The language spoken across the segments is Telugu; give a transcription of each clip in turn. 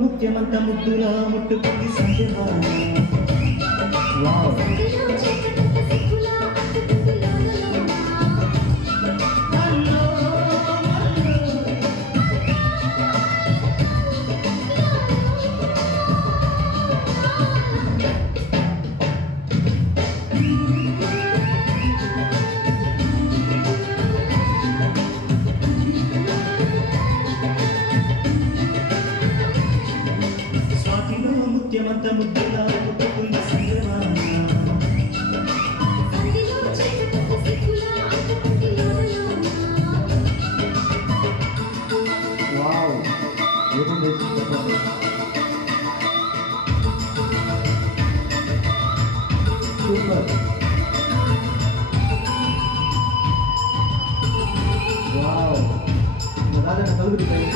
ముత్యమంత ముద్దులా ముట్టుకుంది సంధ్యమా ముత్యమంత ముద్దులా ముట్టుకుంది సంధ్యమా వావ్ సూపర్ వావ్ మొదలైన కలుగుతాయి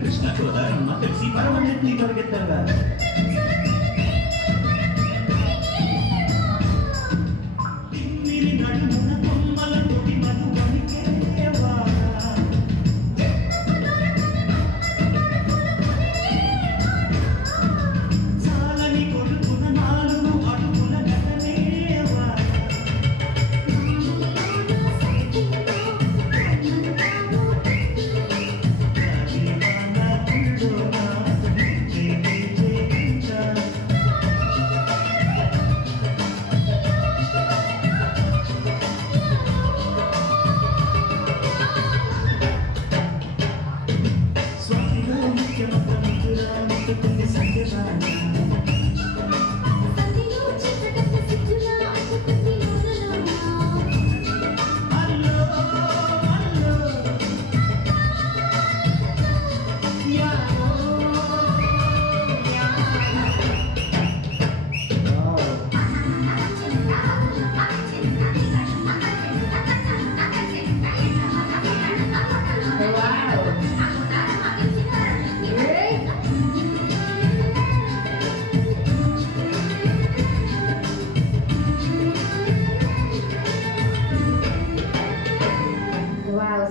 కృష్ణ గోదారమ్మ తెలిసి పరమనెత్తి పరిగెత్తంగా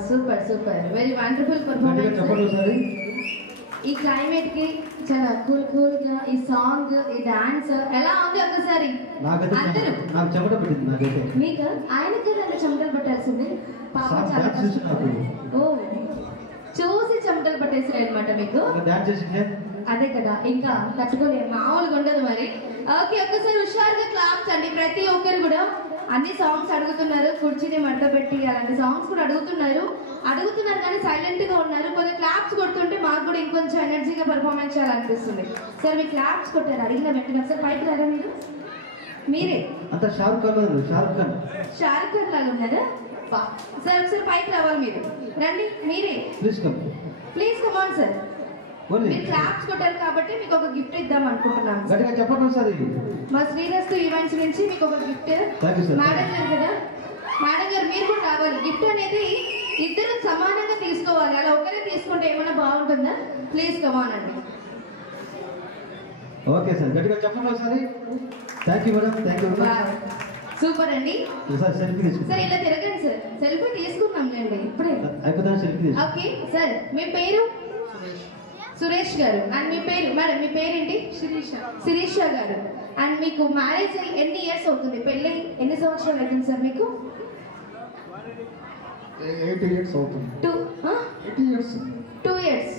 super super very wonderful performance. ఈ క్లైమేట్ కి చాలా కూల్ గా ఈ సాంగ్ ఈ డాన్స్ ఎలా ఉంది ఒక్కసారి అందరూ నాకు చెమట పట్టింది. నాకైతే మీకు ఆయనకి నన్ను చెమటలు పట్టాల్సింది పాప చాలా ఓ చూసి చెమటలు పట్టేసారు అనమాట మీకు డాన్స్ చేసి అదే కదా ఇంకా తట్టుకోలేము, మామూలుగా ఉండదు మరి. ఓకే, ఒక్కసారి హుషారుగా క్లాప్స్ అండి. ప్రతి ఒక్కరు కూడా అన్ని సాంగ్స్ అడుగుతున్నారు, కుర్చీని మడత పెట్టి అలాంటి సాంగ్స్ కూడా అడుగుతున్నారు కానీ సైలెంట్ గా ఉన్నారు. కొంచెం క్లాప్స్ కొడుతుంటే మాకు కూడా ఇంకొంచెం ఎనర్జీగా పర్ఫార్మెన్స్ చేయాలనిపిస్తుంది. సార్ మీరు క్లాప్స్ కొట్టారు, అడిగిన వెంటనే సార్ పైకి రారా మీరు? మీరే అంత షారుఖ్ ఖాన్ లాగా ఉన్నారా? సార్ ఒకసారి పైకి రావాలి, మీరు రండి. మీరే ప్లీజ్ కమ్ ఆన్ సార్. మీరు క్లాప్స్ కొట్టారు కాబట్టి మీకు ఒక గిఫ్ట్ ఇద్దాం అనుకుంటున్నాను. మా శ్రీరస్తు ఈవెంట్స్ నుంచి మీకు ఒక గిఫ్ట్. మేడం గారు కదా, మేడం గారు మీరు కూడా రావాలి. గిఫ్ట్ అనేది ఇద్దరు సమానంగా తీసుకోవాలి, అలా ఒకరే తీసుకుంటే ఏమైనా బాగుంటుందా? ప్లీజ్ కమ్ ఆన్ అండి. ఓకే సార్, గట్టిగా చెప్పండి ఒకసారి. Thank you madam, thank you. Super అండి. సార్ ఇలా తిరగండి సార్, సెల్ఫీ తీసుకున్నాం లేండి ఇప్పుడే. ఓకే సార్, మీ పేరు? సురేష్ గారు. అండ్ మీ పేరు మేడం? మీ పేరేంటి? శిరీష గారు. అండ్ మీకు మ్యారేజ్ అయ్యి ఎన్ని ఇయర్స్ అవుతుంది? పెళ్ళి ఎన్ని సంవత్సరాలు అవుతుంది సార్ మీకు? 8 years అవుతుంది. 2 years.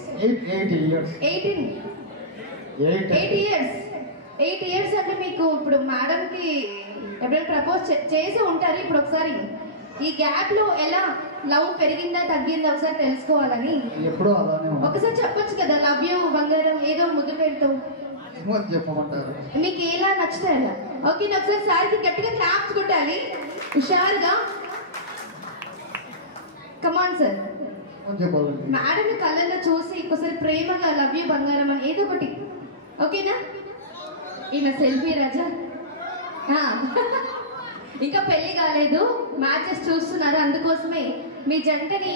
8 years అంటే మీకు ఇప్పుడు మేడంకి ఎప్పుడైనా ప్రపోజ్ చేసి ఉంటారు. ఇప్పుడు ఒకసారి ఈ గ్యాప్ లో ఎలా లవ్ పెరిగిందా తగ్గిందా ఒకసారి తెలుసుకోవాలని. ఒకసారి చెప్పొచ్చు కదా, లవ్ యూ బంగారం, ఏదో ముద్దు పెడతావు, మీకు ఎలా నచ్చుతాయి అలా. ఓకే, ఒకసారి సార్కి గట్టిగా క్లాప్స్ కొట్టాలి హుషారుగా. Come on sir. మేడం కళ్ళల్లో చూసి ఒకసారి ప్రేమగా లవ్ యూ బంగారం అని ఏదో ఒకటి. ఓకేనా? ఈయన సెల్ఫీ రాజా. ఇంకా పెళ్లి కాలేదు, మ్యాచెస్ చూస్తున్నారు, అందుకోసమే మీ జంటని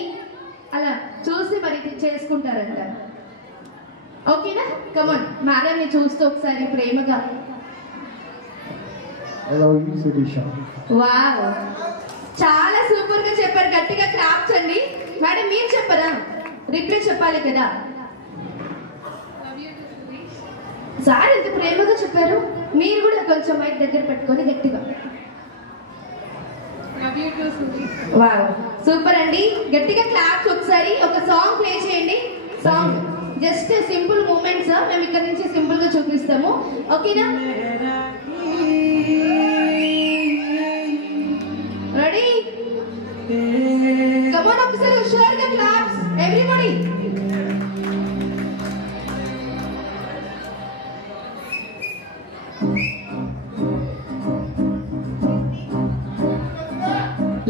అలా చూసి మరి చేసుకుంటారంట. ఓకేనా? కమాన్, మేడంని చూస్తూ ఒకసారి ప్రేమగా. వావ్, చాలా సూపర్ గా చెప్పారు, గట్టిగా క్లాప్స్ అండి. మేడం మీరు చెప్పరా? రిప్లై చెప్పాలి కదా. సార్ ఎంత ప్రేమగా చెప్పారు, మీరు కూడా కొంచెం మైక్ దగ్గర పెట్టుకొని గట్టిగా. వావ్, సూపర్ అండి, గట్టిగా క్లాప్స్. ఒకసారి ఒక సాంగ్ ప్లే చేయండి. సాంగ్ జస్ట్ సింపుల్ మూమెంట్స్, మేము ఇక్కడ నుంచి సింపుల్ గా చూపిస్తాము. ఓకేనా? రెడీ? కమ్ ఆన్, ఒకసారి హుషారుగా క్లాప్స్ ఎవ్రీబడీ.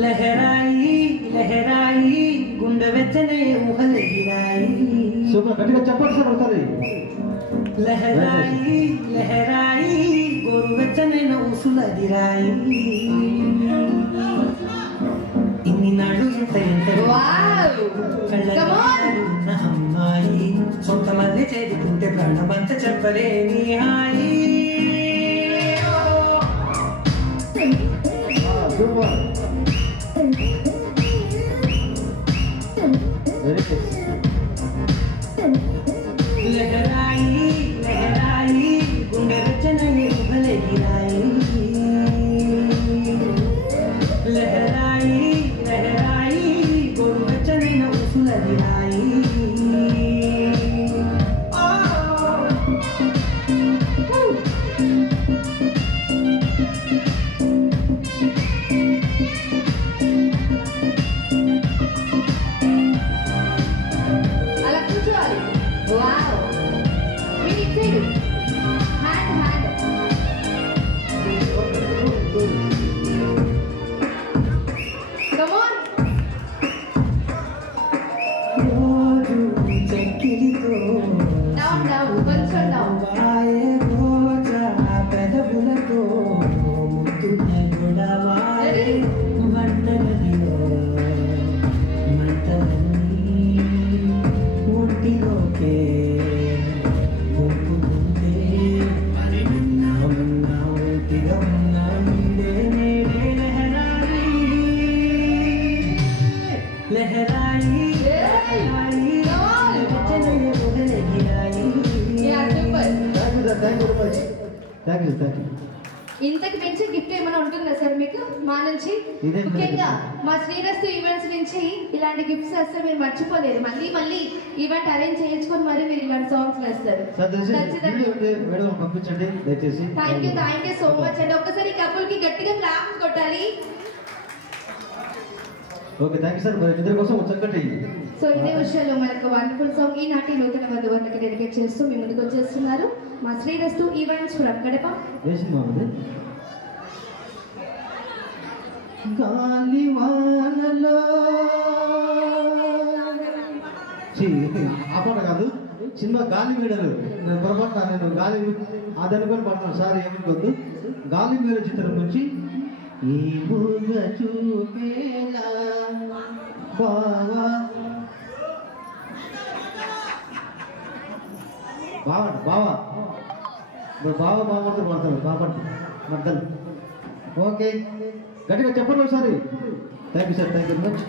లహరాయి లహరాయి గుండె వెచ్చనే ఊహలెగిరాయి. సూపర్, గట్టిగా చెప్పండి సార్ ఒకసారి. లహరాయి లహరాయి గోరు వెచ్చనైన ఊసులదిరాయి. ఇన్ని నాడు ఎంత ఎంత కళ్ళ అమ్మాయి, సొంత మళ్ళీ చేదుకుంటే ప్రాణమంతా చెప్పలేని హాయి. సూపర్. లహరాయి లహరాయి గుండె వెచ్చనని ఊహలెగిరాయి. లహరాయి లహరాయి గోరు వెచ్చనైన ఊసులదిరాయి. ఇంతకు మించి గిఫ్ట్ ఏమైనా ఉంటుందా సార్ మీకు మా నుంచి? ముఖ్యంగా మా శ్రీరస్తు ఈవెంట్స్ నుంచి ఇలాంటి గిఫ్ట్స్ వస్తే మీరు మర్చిపోలేరు. మళ్ళీ మళ్ళీ ఈవెంట్ అరేంజ్ చేయించుకొని మరి మీరు ఇలాంటి సాంగ్స్ వేస్తారు. థ్యాంక్ యూ సో మచ్ అండి. ఒక్కసారి కపుల్ కి గట్టిగా క్లాప్ కొట్టాలి. Okay, thank you sir. మరి ఇద్దరి కోసం చక్కటి సో ఇదే విషయంలో మనకు వండర్ఫుల్ సాంగ్ ఈనాటి నూతన వధువులకు డెడికేట్ చేస్తూ మీ ముందుకు వచ్చేస్తున్నారు మా శ్రీరస్తు ఈవెంట్స్ ఫ్రమ్ కడప. గాలి వానలో ఆ పాట కాదు, సినిమా గాలి వీడలు. నేను పొరపాటున నేను గాలి అది అనుకొని పడతాను సార్, ఏమనుకోద్దు. గాలి వీడ చిత్రం నుంచి ఈ ఊగ చూపేలా బావా బావా బావా బావా బావతో పడతాను బాపడుతుంది మద్దలు. ఓకే, గట్టిగా చెప్పండి ఒకసారి. Thank you sir, thank you very much.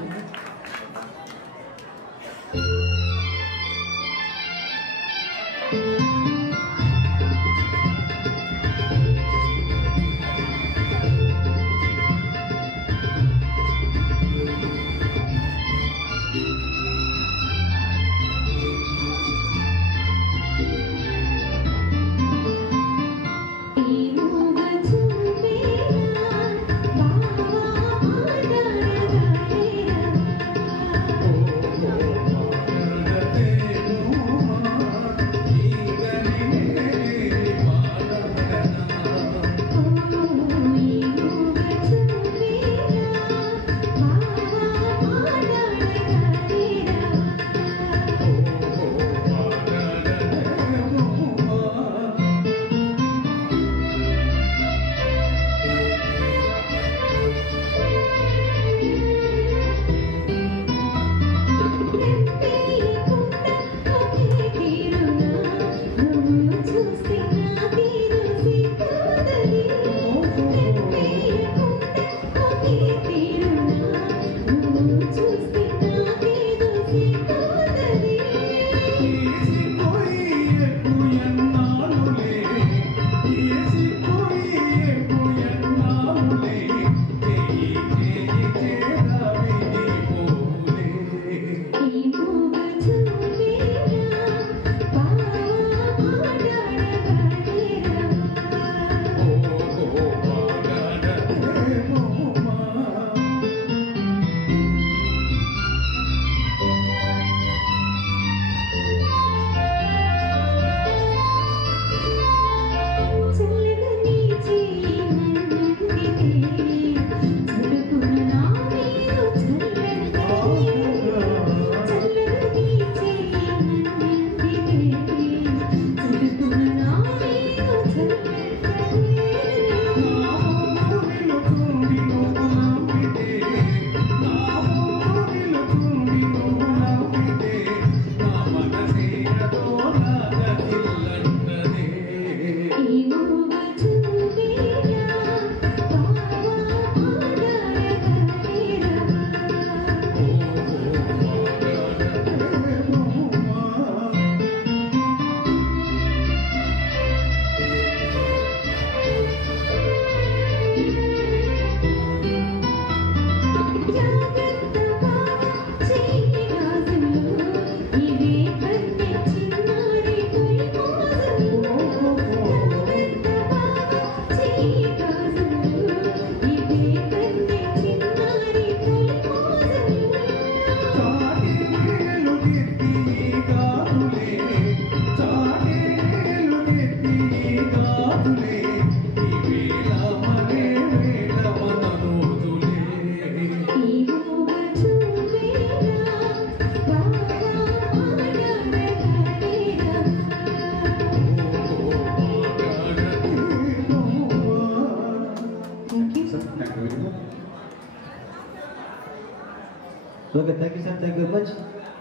Okay, thank you sir, thank you very much.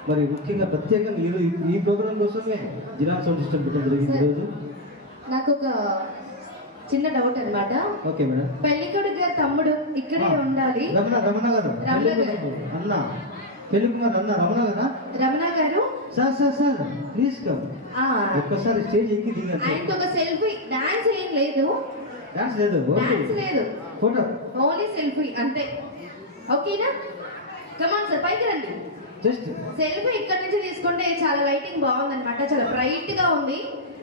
మరి ముఖ్యంగా ప్రత్యేకంగా ఈ ప్రోగ్రామ్ కోసమే జిల్లా సౌండ్ సిస్టమ్ పెట్టడం జరిగింది ఈరోజు. నాకు ఒక చిన్న డౌట్ అన్నమాట. Okay madam. పెళ్లికొడుకు గారి తమ్ముడు ఇక్కడే ఉండాలి. రమణ గారు అన్న పెళ్లికుమార్ అన్న రమణ గారు సార్ ప్లీజ్ కమ్. ఒక్కసారి స్టేజ్ ఎక్కి దిగండి. ఆయనకు ఒక సెల్ఫీ డాన్స్ ఏం లేదు, డాన్స్ లేదు, డాన్స్ లేదు, ఫోటో ఓన్లీ సెల్ఫీ అంతే. ఓకేనా? కమాన్ సార్ పైకి రండి. జస్ట్ సెల్ఫీ ఇక్కడ నుంచి తీసుకుంటే చాలా లైటింగ్ బాగుందన్నమాట, చాలా బ్రైట్ గా ఉంది.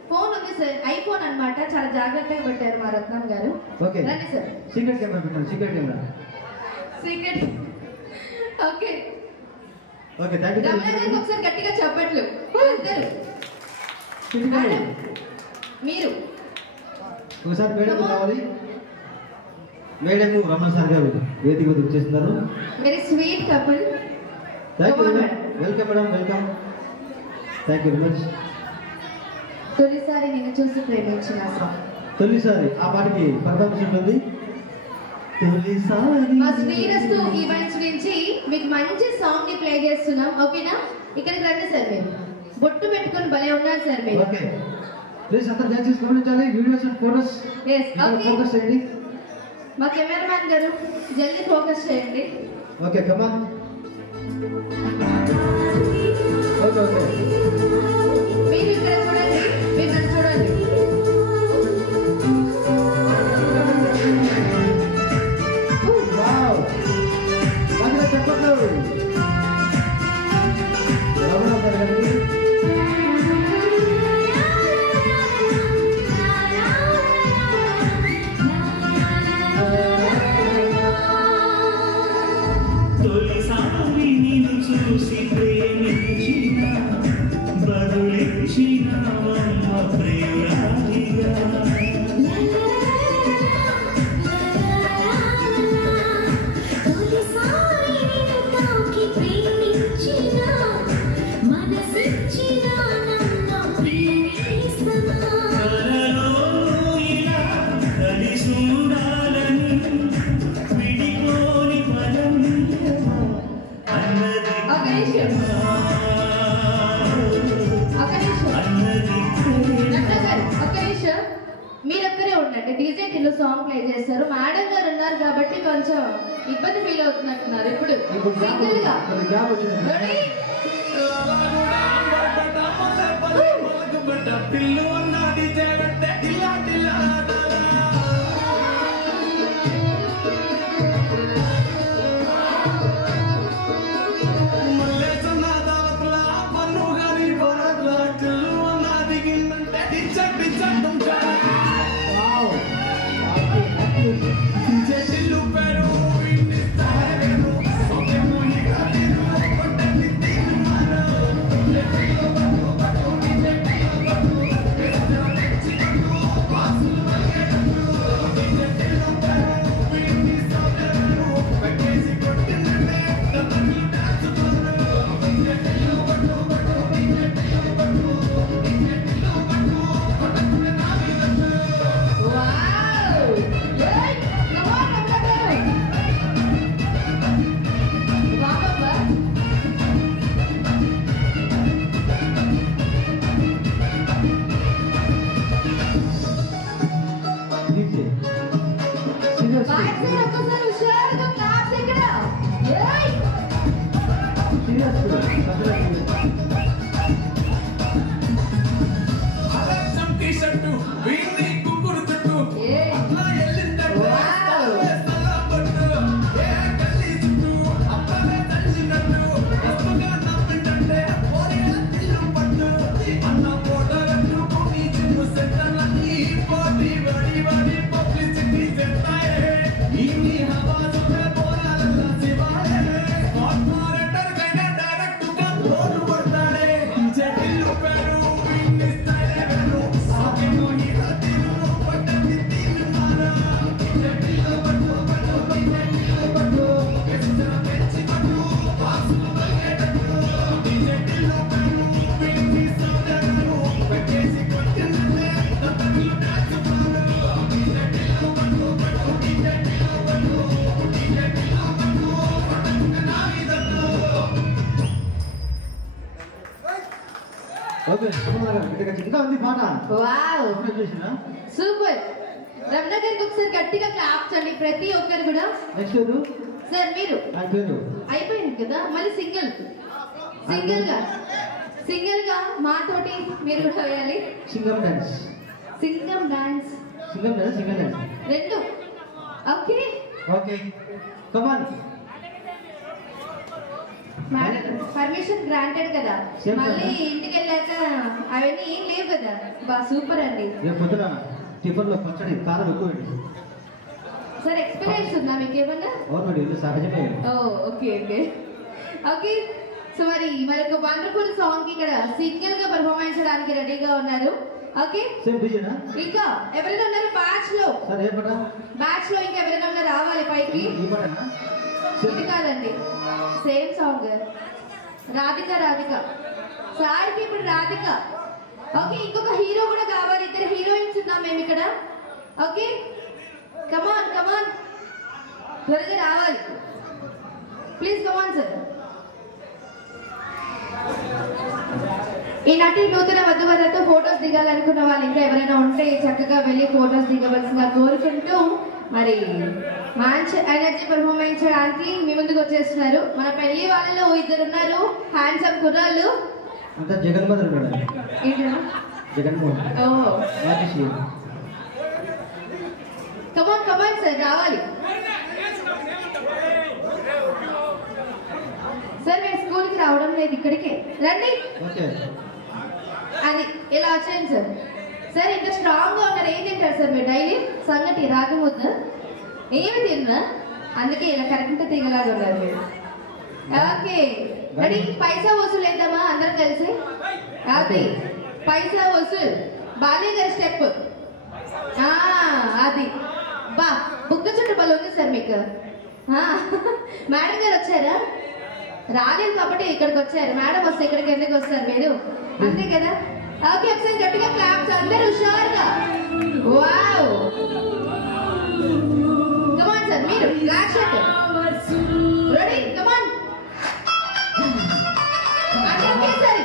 ఫోన్ ఉంది సార్, ఐఫోన్ అన్నమాట, చాలా జాగ్రత్తగా పెట్టారు మా రత్నం గారు. ఓకే రండి సార్. సీక్రెట్ కెమెరా పెట్టండి, secret camera. Secret. Okay okay thank you. Ramana గారికి ఒకసారి గట్టిగా చెప్పట్లు అందరూ. మేడం మీరు ఒకసారి మేడం రావాలి. మేడం రమణ సార్ గారు వేదిక వద్దకు చేస్తున్నారు. Very sweet couple. Thank you. Welcome madam, welcome. Thank you very much. తొలిసారి నేను చూసి ప్రేమించిన సాంగ్. తొలిసారి ఆ పాటకి పర్ఫార్మెన్స్ ఉంటుంది. తొలిసారి మా శ్రీరస్తు ఈవెంట్స్ నుంచి మీకు మంచి సాంగ్ ని ప్లే చేస్తున్నాం. ఓకేనా? ఇక్కడికి రండి సార్. మీరు బొట్టు పెట్టుకొని భలే ఉన్నారు సార్ మీరు. ఓకే ప్లీజ్ అందరూ దయచేసి గమనించాలి. వీడియోస్ అండ్ ఫోటోస్ ఫోకస్ చేయండి. మా కెమెరామ్యాన్ గారు జల్దీ ఫోకస్ చేయండి. Okay come on. ఓకే ఓకే మీరు ఇక్కడ చూడండి, మీరు నన్ను చూడండి. వావ్ అందరూ చెప్పండి. రమణ సార్ గారికి తొలిసారి నిన్ను చూసి ప్రేమించిన బదులిచ్చిన ప్రియురాలిగా కలలో ఇలా కలిసి ఉండాలని విడిపోని పదం అన్నది ఒక నిమిషం. మీరొక్కరే ఉండండి. డీజే టిల్లు సాంగ్ ప్లే చేస్తారు. మేడం గారు ఉన్నారు కాబట్టి కొంచెం ఇబ్బంది ఫీల్ అవుతున్నట్టున్నారు. ఇప్పుడు సింగిల్ గా రెడీ? పిల్లు అన్నది చేపట్టే ఇలా ఇలా ఇంకా ఉంది పాట. Wow super. రమణ గారికి ఒకసారి గట్టిగా క్లాప్స్ అండి ప్రతి ఒక్కరు కూడా. నెక్స్ట్ సార్ మీరు అయిపోయింది కదా, మళ్ళీ సింగిల్ సింగిల్ గా మాతోటి మీరు కూడా వేయాలి. Single dance. సింగం డాన్స్. సింగం డాన్స్ రెండు. Okay okay come on. Permission granted కదా, మళ్ళీ ఇంటికి వెళ్ళాక అవన్నీ ఏం లేవు కదా. బా సూపర్ అండి. రేపు పొద్దున టిఫిన్ లో పచ్చడి కారం ఎక్కువ సార్. ఎక్స్పీరియన్స్ ఉందా మీకు ఏమన్నా? అవునండి సహజమే. Okay okay okay. సో మరి ఒక వండర్ఫుల్ సాంగ్ ఇక్కడ సింగిల్ గా పర్ఫార్మెన్స్ చేయడానికి రెడీగా ఉన్నారు. ఓకే ఇంకా ఎవరైనా ఉన్నారు బ్యాచ్ లో? బ్యాచ్ లో ఇంకా ఎవరైనా ఉన్నారు? రావాలి పైకి. ఇది కాదండి, సేమ్ సాంగ్. రాధిక రాధిక సార్కి ఇప్పుడు రాధిక. ఓకే ఇంకొక హీరో కూడా కావాలి. ఇద్దరు హీరోయిన్స్ ఉన్నాం మేము ఇక్కడ. ఓకే కమాన్ కమాన్, త్వరగా రావాలి ప్లీజ్. Come on sir. ఈనాటి నూతన వధువరులతో ఫొటోస్ దిగాలనుకున్న వాళ్ళు ఇంకా ఎవరైనా ఉంటే చక్కగా వెళ్ళి ఫొటోస్ దిగవలసిందిగా కోరుకుంటూ, మరి మంచి ఎనర్జీ పర్ఫార్మెన్స్ చేయడానికి మీ ముందుకు వచ్చేస్తున్నారు. మన పెళ్లి వాళ్ళలో ఇద్దరు ఉన్నారు హ్యాండ్సమ్ కుర్రాళ్ళు. కమాన్ కమాన్ సార్ రావాలి సార్. మేము స్కూల్కి రావడం లేదు, ఇక్కడికే రండి. అది ఇలా వచ్చేయండి సార్. సార్ ఇంత స్ట్రాంగ్ గా ఉన్నారు. ఏం తింటారు సార్ మీరు డైలీ? సంగటి రాగి ముద్ద ఏమి తిన్నా, అందుకే ఇలా కరెక్ట్ తీగలాగా ఉన్నారు మీరు. Okay ready. పైసా వసూలు వేద్దామా అందరం కలిసి? అది పైసా వసూలు. బాలే గారి స్టెప్ అది. బా బుక్క చుట్టూ బలు ఉంది సార్ మీకు. మేడం గారు వచ్చారా? రాలేదు కాబట్టి ఇక్కడికి వచ్చారు. మేడం వస్తే ఇక్కడికి ఎందుకు వస్తారు మీరు? అంతే కదా. ఓకే ఒకసారి గట్టిగా క్లాప్స్ అందరూ హుషారుగా. Wow come on sir. మీరు బ్లాక్ షర్ట్ రెడీ. కమాన్ ఒకేసారి.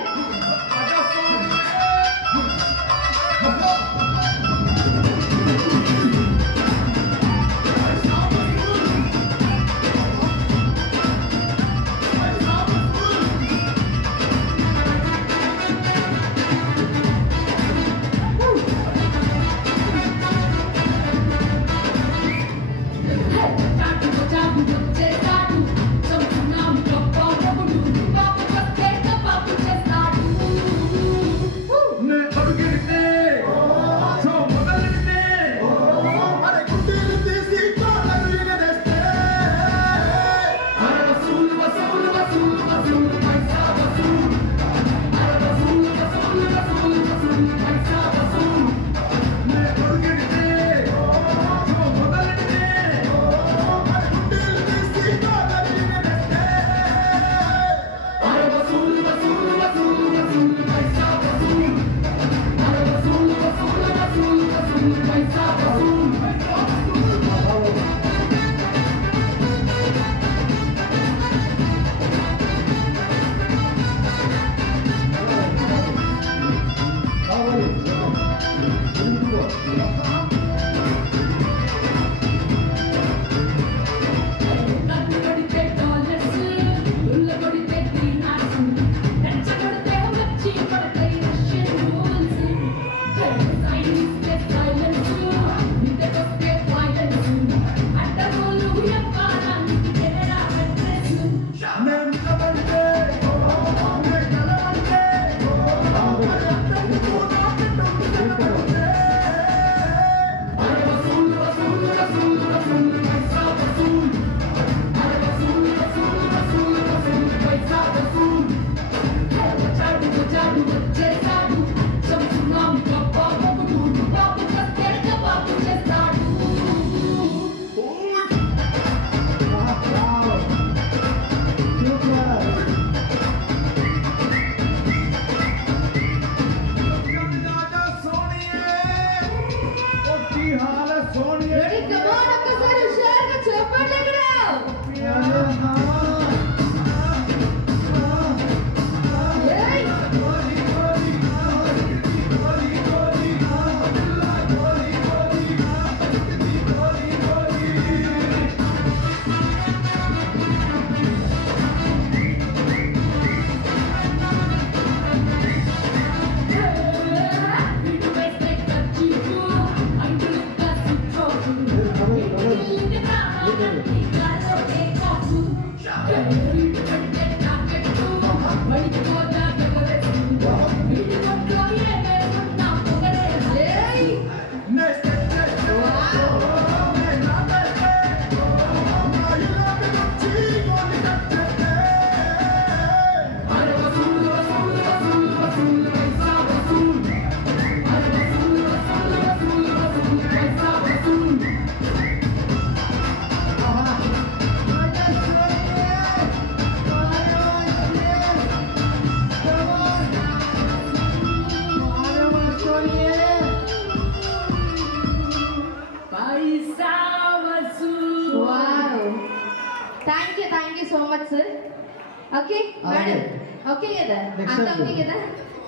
So much sir. Okay madam, okay కదా, అంతా ఓకే కదా?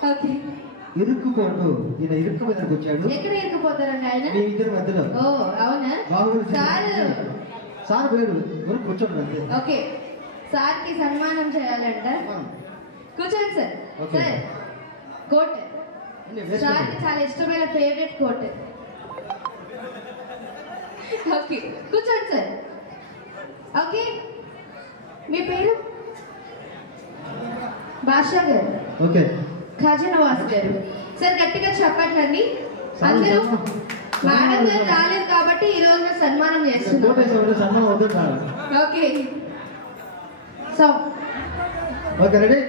ఓకే. ఇరుక్కుకోండు, ఈయన ఇరుక్కు మీదకి వచ్చాడు. ఎక్కడ ఇరుక్కుపోతారండి ఆయన? మీ ఇద్దరు మధ్యలో. ఓ అవునా సార్ పేరు కూర్చోండి అంతే. ఓకే, సార్ కి సన్మానం చేయాలంట. కూర్చోండి సార్. సార్ కోట్ సార్ కి చాలా ఇష్టమైన ఫేవరెట్ కోట్. ఓకే కూర్చోండి సార్. ఓకే, మీ పేరు? భాషా గారు. ఓకే. ఖజానవాస్ గారు. సార్ గట్టిగా చెప్పట్లండి. అందరూ మేడం గారు రాలేదు కాబట్టి ఈ రోజు సన్మానం చేస్తున్నారు. Okay so okay ready.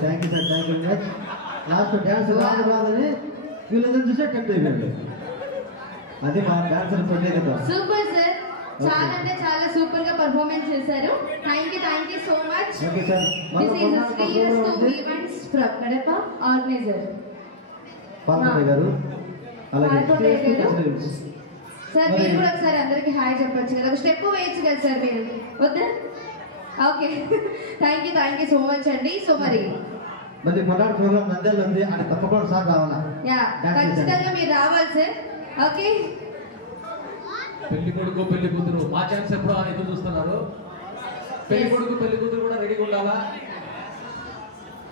Thank you sir, thank you much. Last dance రాదని వీళ్ళందరూ చూసే టెంప్ట్ అయిపోయింది. అది మా డాన్సర్ ప్రత్యేకత. సూపర్ సార్, చాలా అంటే చాలా సూపర్ గా పర్ఫార్మెన్స్ చేశారు. Thank you so much. Okay sir. This is Srirastu events from Kadapa organiser Parvathi గారు. అలాగే సార్ మీరు కూడా ఒకసారి అందరికి హాయ్ చెప్పొచ్చు కదా, ఒక స్టెప్ వేయచ్చు కదా సార్ మీరు, వద్దా? Okay thank you so much అండి. సో మరి మొదటి ప్రోగ్రామ్ నంద్యాల ఉంది, అది తప్పకుండా సార్ రావాలా? ఖచ్చితంగా మీరు రావాలి సార్. ఓకే పెళ్లి కొడుకు పెళ్లి కూతురు మా ఛాన్స్ ఎప్పుడు ఎదురు చూస్తున్నారు. పెళ్లి కొడుకు పెళ్లి కూతురు కూడా రెడీగా ఉండాలా.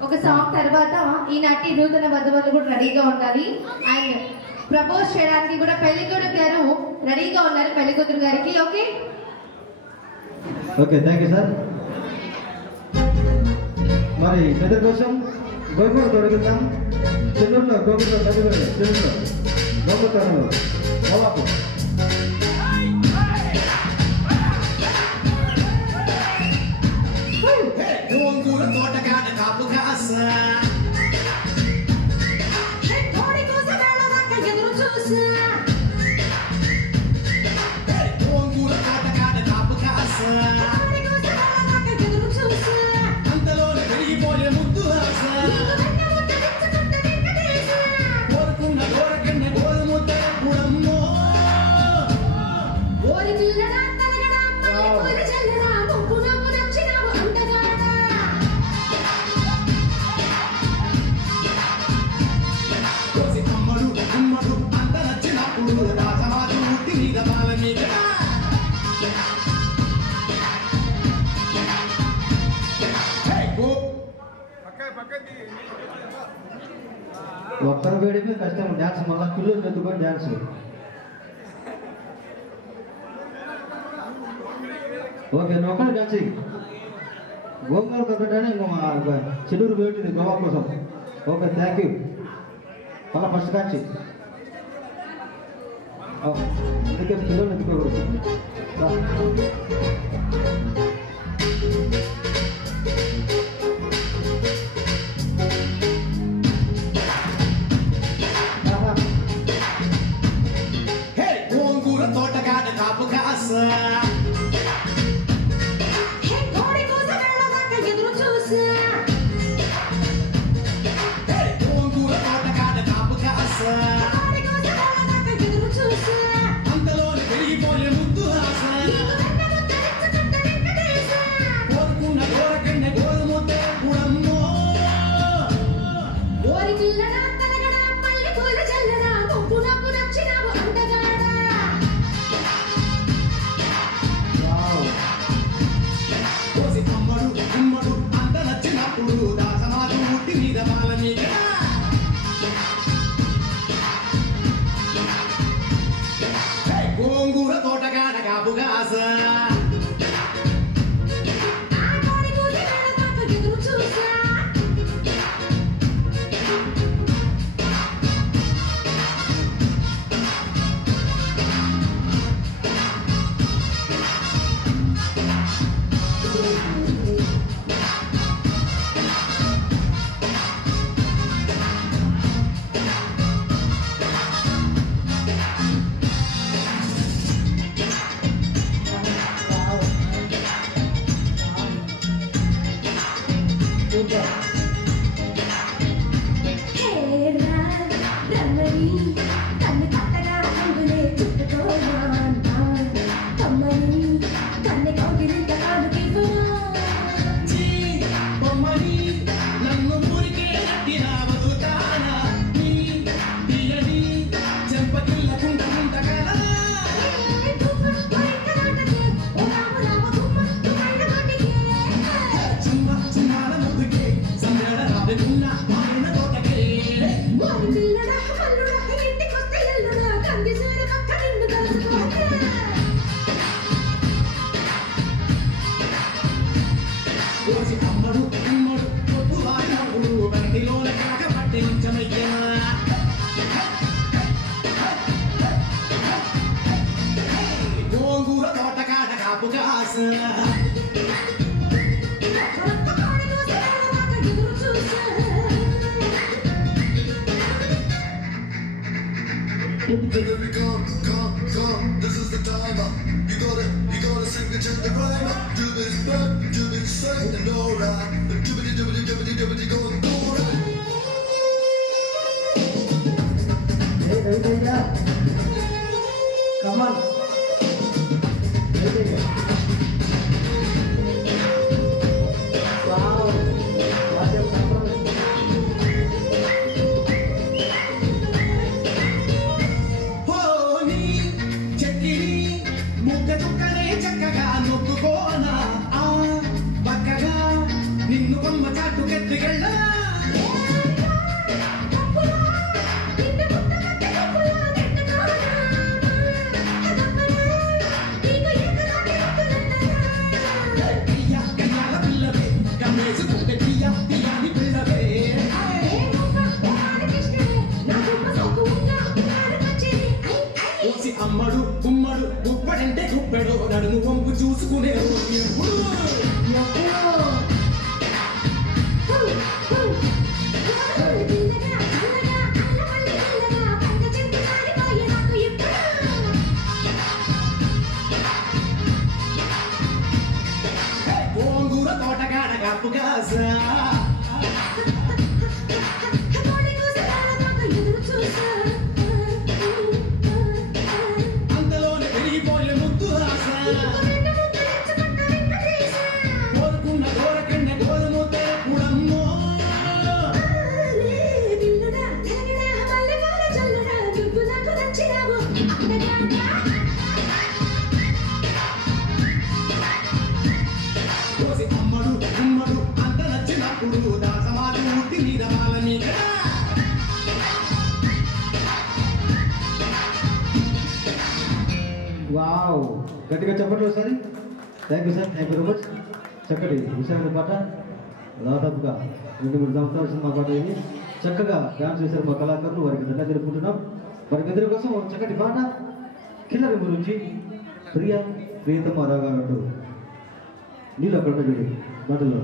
ఒక సాంగ్ తర్వాత ఈనాటి నూతన వధువులు కూడా రెడీగా ఉండాలి. అండ్ ప్రపోజ్ చేయడానికి కూడా పెళ్లి కొడుకు గారు రెడీగా ఉన్నారు పెళ్లి కూతురు గారికి. Okay okay, thank you sir. మరి పెద్ద కోసం గోగులు తొడిగిద్దాం. చెన్నూరులో గోగుల్లో తొడిగి చెన్నూరులో గోగు తొడలు గోవాకు గోంగూర తోటగాడ కాపు కాస గోంగూర తోటగాడ కాపు కాస అంతలోనే పెరిగిపోయే ముద్దు ఆస కోరుకున్న కోరకన్న గోరు ముద్ద ఎప్పుడమ్మో ఒక్కరు వేయడమే కష్టం. డ్యాన్స్ మళ్ళీ పిల్లలు ఎత్తుకొని డ్యాన్స్. ఓకే, నువ్వు ఒక్కడే డ్యాన్స్ చెయ్యి. గోంగూర తగ్గడానే ఇంకో చెన్నూరు వేయించింది గోవా కోసం. Okay, thank you. మళ్ళీ ఫస్ట్ కాచి అందుకే పిల్లలు ఎత్తుకోకూడదు. గోంగూర తోటగాడ కాపు కాస గోంగూర తోటగాడ కాపు కాస అంతలోనే పెరిగిపోయే ముద్దు ఆస కోరుకున్న కోరకన్న గోరు ముద్ద ఎప్పుడమ్మో గోంగూర తోటగాడ కాపు కాస గోంగూర తోటగాడ కాపు కాస This is the timer. You gotta sing it to the rhyme. Do this back, do this straight and alright. Doobity going alright. Hey, Ravindra. Come on. Wow. What a performance. Honey, check it in. అమ్మడు గుమ్మడు గుప్పడంటే గుప్పెడు నడుము వంపు చూసుకునే ఎప్పుడు గోంగూర తోటకాడ కాపు కాస అంతలోనే పెరిగిపోయే ముద్దు ఆశ కోరుకున్న కోరకండ గోరుముద్దే పుడమ్మో కోసి అమ్మడు గుమ్మడు అంత నచ్చినప్పుడు దాసమాడు ఉట్టి మీద వాళ్ళని కదా వావ్ గట్టిగా చెప్పండి ఒకసారి thank you sir thank you very much చక్కటి విషయాల పాట దాదాపుగా 2-3 సంవత్సరాల సినిమా పాట ఇది చక్కగా డాన్స్ చేశారు మా కళాకారులు వారికి దండ జరుపుకుంటున్నాం వారికి ఇద్దరి కోసం ఒక చక్కటి పాట కిల్లర్ గురించి ప్రియతమ రాగాలంటూ నీళ్ళు అక్కడ చూడు మాటల్లో